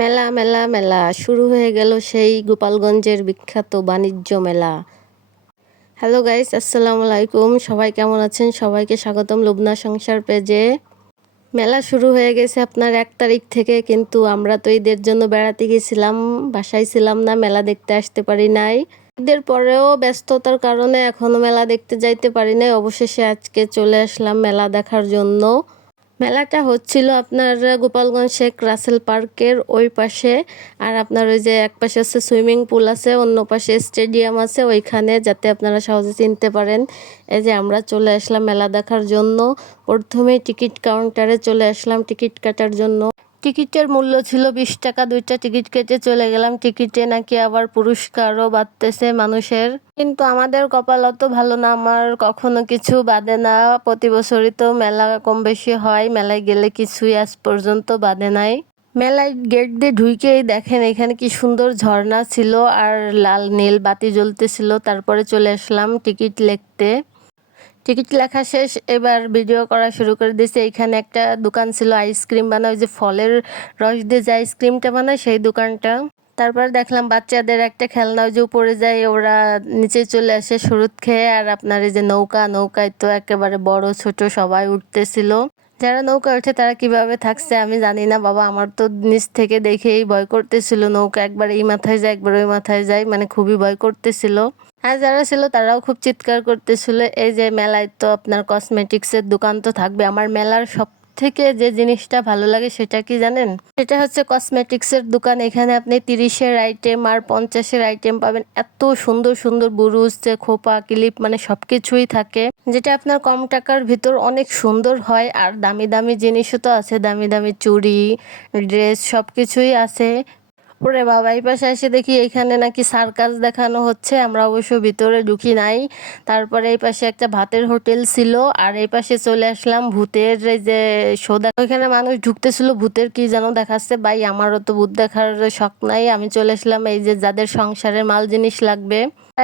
মেলা মেলা মেলা। শুরু হয়ে গেল সেই গোপালগঞ্জের বিখ্যাত বাণিজ্য মেলা। হ্যালো গাইস আসসালামু আলাইকুম। সবাই কেমন আছেন? সবাইকে স্বাগতম লুবনা সংসার পেজে। মেলা শুরু হয়ে গেছে আপনার এক তারিখ থেকে, কিন্তু আমরা তো ঈদের জন্য বেড়াতে গেছিলাম, বাসায় ছিলাম না, মেলা দেখতে আসতে পারি নাই। ঈদের পরেও ব্যস্ততার কারণে এখনও মেলা দেখতে যাইতে পারি নাই। অবশেষে আজকে চলে আসলাম মেলা দেখার জন্য। মেলাটা হচ্ছিল আপনার গোপালগঞ্জ শেখ রাসেল পার্কের ওই পাশে। আর আপনার ওই যে এক পাশে আছে সুইমিং পুল আছে, অন্য পাশে স্টেডিয়াম আছে। ওইখানে যাতে আপনারা সহজে চিনতে পারেন। এই যে আমরা চলে আসলাম মেলা দেখার জন্য। প্রথমে টিকিট কাউন্টারে চলে আসলাম টিকিট কাটার জন্য। টিকিটের মূল্য ছিল বিশ টাকা, দুইটা টিকিট কেটে চলে গেলাম। টিকিটে নাকি আবার পুরস্কারও বাড়তেছে মানুষের। কিন্তু আমাদের কপাল অত ভালো না, আমার কখনো কিছু বাদে না। প্রতি বছরই তো মেলা কম বেশি হয়, মেলায় গেলে কিছুই আজ পর্যন্ত বাদে নাই। মেলায় গেট দিয়ে ঢুকেই দেখেন, এখানে কি সুন্দর ঝর্ণা ছিল আর লাল নীল বাতি জ্বলতেছিল। তারপরে চলে আসলাম টিকিট লিখতে। টিকিট লেখা শেষ, এবার ভিডিও করা শুরু করে দিয়েছে। এখানে একটা দোকান ছিল আইসক্রিম বানায় যে ফলের রস দিয়ে যে আইসক্রিমটা বানায়, সেই দোকানটা। তারপর দেখলাম বাচ্চাদের একটা খেলনা যে উপরে যায়, ওরা নিচে চলে আসে সুরুত খেয়ে, আর আপনার এই যে নৌকা, নৌকায় তো একেবারে বড়, ছোট, সবাই উঠতেছিল। যারা নৌকা উঠে তারা কীভাবে থাকছে আমি জানি না। বাবা, আমার তো নিচ থেকে দেখেই ভয় করতেছিল নৌকা একবার এই মাথায় যায়, একবার ওই মাথায় যায় মানে খুবই ভয় করতেছিল। আর যারা ছিল তারাও খুব চিৎকার করতেছিল, এই যে মেলায় তো আপনার কসমেটিক্সের দোকান তো থাকবে, আমার মেলার সব থেকে যে জিনিসটা ভালো লাগে সেটা কি জানেন? সেটা হচ্ছে কসমেটিক্সের দোকান। এখানে আপনি তিরিশের আইটেম আর পঞ্চাশের আইটেম পাবেন। এত সুন্দর সুন্দর বুরুজ, যে খোপা, ক্লিপ মানে সবকিছুই থাকে। যেটা আপনার কম টাকার ভিতর অনেক সুন্দর হয়। আর দামি দামি জিনিসও তো আছে। দামি দামি চুড়ি ড্রেস সবকিছুই আছে। ওরে বাবা, এই পাশে এসে দেখি এখানে নাকি সার্কাস দেখানো হচ্ছে। আমরা অবশ্য ভিতরে ঢুকি নাই। তারপরে এই পাশে একটা ভাতের হোটেল ছিল। আর এই পাশে চলে আসলাম ভূতের যে সোদা ওইখানে মানুষ ঢুকতেছিল, ভূতের কি যেন দেখাচ্ছে। ভাই, আমারও তো ভূত দেখার শখ নাই। আমি চলে আসলাম এই যে যাদের সংসারের মাল জিনিস লাগবে।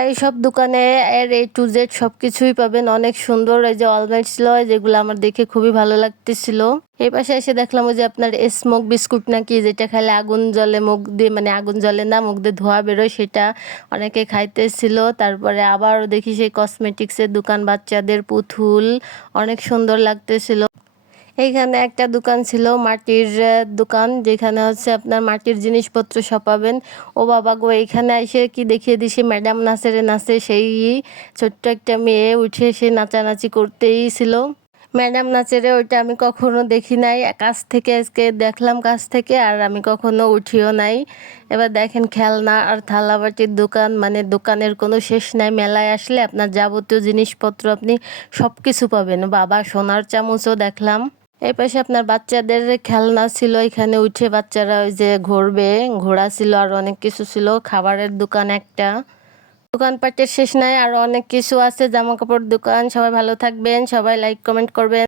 এইসব দোকানে এর এ টু জেড সব কিছুই পাবেন। অনেক সুন্দর এই যে অলমেট ছিল যেগুলো আমার দেখে খুবই ভালো লাগতেছিল। এই পাশে এসে দেখলাম যে আপনার স্মোক বিস্কুট নাকি, যেটা খাইলে আগুন জলে মুখ দিয়ে মানে আগুন জলে না, মুখ দিয়ে ধোয়া বেরোয়, সেটা অনেকে খাইতেছিল। তারপরে আবারও দেখি সেই কসমেটিক্সের দোকান, বাচ্চাদের পুতুল, অনেক সুন্দর লাগতেছিল। এইখানে একটা দোকান ছিল মাটির দোকান যেখানে হচ্ছে আপনার মাটির জিনিসপত্র সব পাবেন ও বাবা গো, এইখানে এসে কি দেখিয়ে দিছি ম্যাডাম নাচেরে নাচে সেই ছোট্ট একটা মেয়ে উঠে সে নাচানাচি করতেই ছিল। ম্যাডাম নাচেরে ওইটা আমি কখনো দেখি নাই। কাছ থেকে আজকে দেখলাম কাছ থেকে, আর আমি কখনো উঠিও নাই। এবার দেখেন খেলনা আর থালাবাটির দোকান মানে দোকানের কোনো শেষ নাই। মেলায় আসলে আপনার যাবতীয় জিনিসপত্র আপনি সব কিছু পাবেন। বাবা সোনার চামচও দেখলাম। এই পাশে আপনার বাচ্চাদের খেলনা ছিল, এখানে উঠে বাচ্চারা ওই যে ঘুরবে। ঘোড়া ছিল আর অনেক কিছু ছিল, খাবারের দোকান একটা। দোকানপাটের শেষ নাই, আর অনেক কিছু আছে জামা কাপড় দোকান, সবাই ভালো থাকবেন, সবাই লাইক কমেন্ট করবেন।